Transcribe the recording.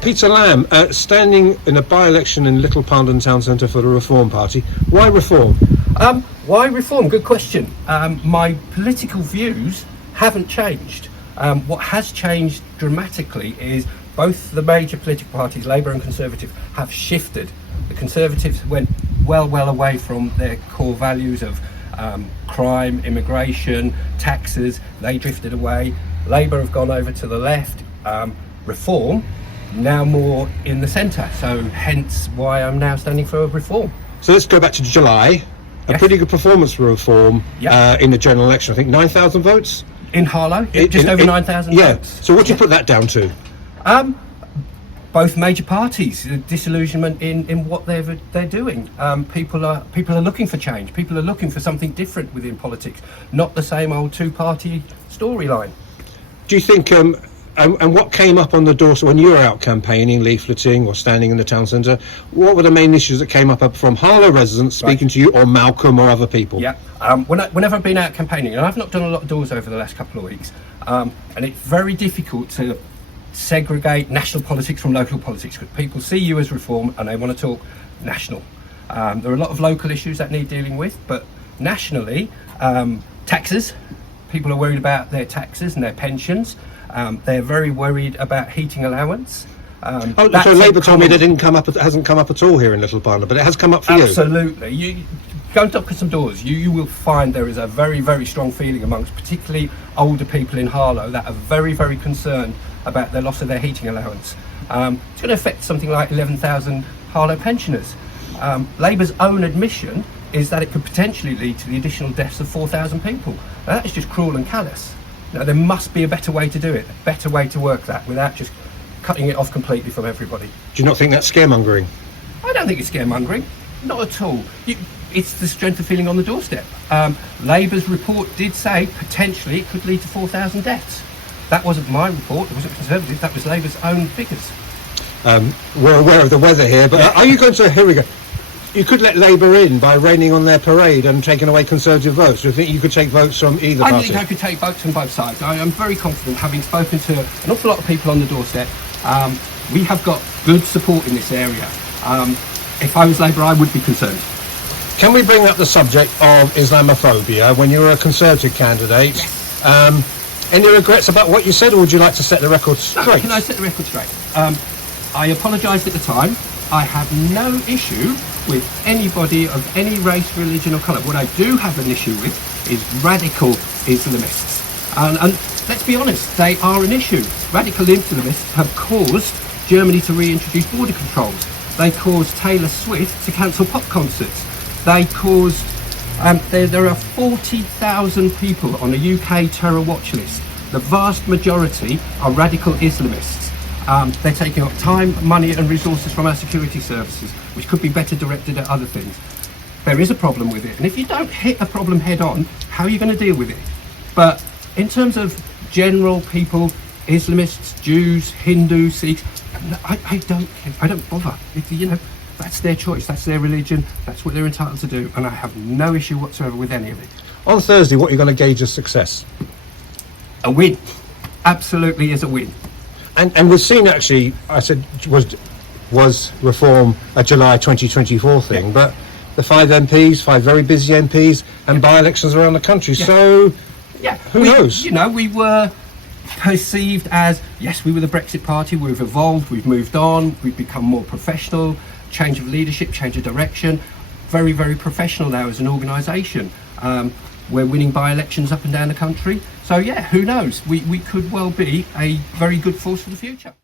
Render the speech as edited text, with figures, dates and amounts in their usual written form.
Peter Lamb, standing in a by-election in Little Parndon Town Centre for the Reform Party. Why Reform? Why Reform? Good question. My political views haven't changed. What has changed dramatically is both the major political parties, Labour and Conservative, have shifted. The Conservatives went well away from their core values of crime, immigration, taxes. They drifted away. Labour have gone over to the left. Reform now more in the centre, so hence why I'm now standing for Reform. So let's go back to July. A Yes. pretty good performance for Reform in the general election. I think 9,000 votes? In Harlow, just over 9,000 votes. So what do you put that down to? Both major parties, disillusionment in what they're doing. People are looking for change. People are looking for something different within politics, not the same old two-party storyline. Do you think, and what came up on the doorstep when you were out campaigning, leafleting or standing in the town centre, what were the main issues that came up from Harlow residents speaking to you, or Malcolm or other people? Yeah, whenever I've been out campaigning, and I've not done a lot of doors over the last couple of weeks, and it's very difficult to segregate national politics from local politics, because people see you as Reform and they want to talk national. There are a lot of local issues that need dealing with, but nationally, taxes. People are worried about their taxes and their pensions. They're very worried about heating allowance. So Labour told me it hasn't come up at all here in Little Parndon, but it has come up for you. Absolutely. You go and knock on some doors. You will find there is a very strong feeling amongst particularly older people in Harlow that are very concerned about the loss of their heating allowance. It's going to affect something like 11,000 Harlow pensioners. Labour's own admission is that it could potentially lead to the additional deaths of 4,000 people. Now, that is just cruel and callous. Now, there must be a better way to do it, a better way to work that without just cutting it off completely from everybody. Do you not think that's scaremongering? I don't think it's scaremongering, not at all. It's the strength of feeling on the doorstep. Labour's report did say potentially it could lead to 4,000 deaths. That wasn't my report, it wasn't Conservative, that was Labour's own figures. We're aware of the weather here, but are you going to, here we go, you could let Labour in by raining on their parade and taking away Conservative votes. Do you think you could take votes from either party? I think I could take votes from both sides. I am very confident, having spoken to an awful lot of people on the doorstep. We have got good support in this area. If I was Labour, I would be concerned. Can we bring up the subject of Islamophobia when you were a Conservative candidate? Yes. Any regrets about what you said, or would you like to set the record straight? No, can I set the record straight? I apologised at the time. I have no issue with anybody of any race, religion or colour. What I do have an issue with is radical Islamists. And let's be honest, they are an issue. Radical Islamists have caused Germany to reintroduce border controls. They caused Taylor Swift to cancel pop concerts. They caused... there are 40,000 people on a UK terror watch list. The vast majority are radical Islamists. They're taking up time, money and resources from our security services, which could be better directed at other things. There is a problem with it, and if you don't hit a problem head on, how are you going to deal with it? But in terms of general people, Islamists, Jews, Hindus, Sikhs, I don't bother. That's their choice, that's their religion, that's what they're entitled to do, and I have no issue whatsoever with any of it. On Thursday, what are you going to gauge as success? A win. Absolutely is a win. And we've seen, actually, I said was Reform a July 2024 thing, but the 5 MPs, 5 very busy MPs, and by-elections around the country, so who knows? We were perceived as, yes, we were the Brexit party, we've evolved, we've moved on, we've become more professional, change of leadership, change of direction, very professional now as an organisation. We're winning by-elections up and down the country, so who knows, we could well be a very good force for the future.